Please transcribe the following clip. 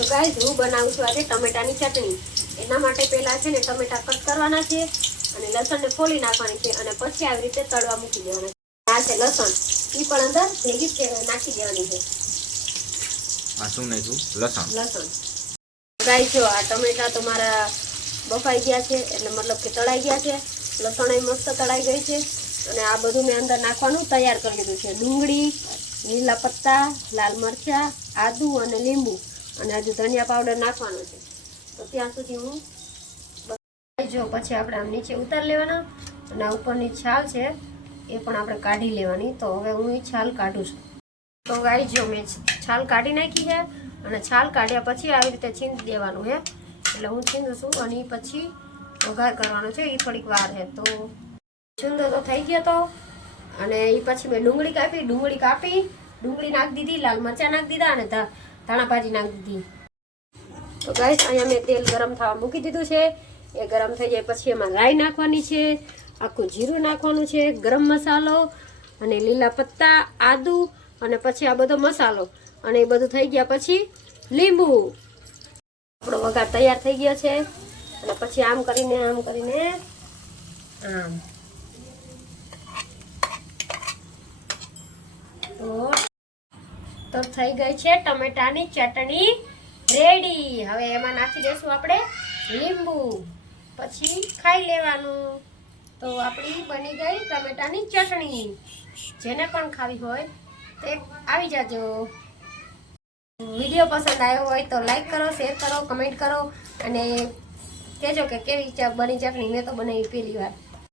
તો ગાઈસ હું બનાવું છું આજે ટમેટાની ચટણી. એના માટે પહેલા છે ને ટમેટા કટ કરવાના છે અને લસણને ફોલી નાખવાની છે અને પછી આવી રીતે તળવા મૂકી દેવાના છે. આ છે લસણ. એ પણ અંદર ભેગી નાખી દેવાની છે. આ શું નાખ્યું? લસણ. લસણ. જો આ ટમેટા તો મારા બફાઈ ગયા છે એટલે મતલબ કે તળાઈ ગયા છે. લસણ એ મસ્ત તળાઈ ગઈ છે. અને આ બધું મેં અંદર નાખવાનું તૈયાર કરી લીધું છે. ડુંગળી લીલા પત્તા લાલ મરચાં આદુ અને લીંબુ. અને હજુ ધનિયા પાવડર નાખવાનો છે. તો ત્યાં સુધી હું જો, પછી આપણે આમ નીચે ઉતાર લેવાના અને આ ઉપરની છાલ છે એ પણ આપણે કાઢી લેવાની. તો હવે હું એ છાલ કાઢું છું. તો ગાઈ જો મેં છાલ કાઢી નાખી છે અને છાલ કાઢ્યા પછી આવી રીતે છીંદી દેવાનું છે એટલે હું છીંદું છું અને એ પછી વઘાર કરવાનો છે. એ થોડીક વાર છે તો છુંદો તો થઈ ગયો તો. અને એ પછી મેં ડુંગળી કાપી ડુંગળી કાપી, ડુંગળી નાખી દીધી, લાલ મરચાં નાખી દીધા અને ધાણા ભાજી નાખી દીધી. તો ગાઈસ અહીંયા મેં તેલ ગરમ થવા મૂકી દીધું છે. એ ગરમ થઈ જાય પછી એમાં રાઈ નાખવાની છે. આખું જીરું નાખવાનું છે. ગરમ મસાલો અને લીલા પત્તા, આદુ અને પછી આ બધો મસાલો. અને એ બધું થઈ ગયા પછી લીંબુ. આપણો વઘાર તૈયાર થઈ ગયો છે. અને પછી આમ કરીને આમ કરીને આમ તો તો થઈ ગઈ છે ટમેટાની ચટણી રેડી. હવે એમાં નાખી દઈશું આપણે લીંબુ. પછી ખાઈ લેવાનું. તો આપણી બની ગઈ ટમેટાની ચટણી. જેને પણ ખાવી હોય તે આવી જાજો. વીડિયો પસંદ આવ્યો હોય તો લાઈક કરો, શેર કરો, કમેન્ટ કરો અને કહેજો કે કેવી બની ચટણી. મેં તો બનાવી પહેલી વાર.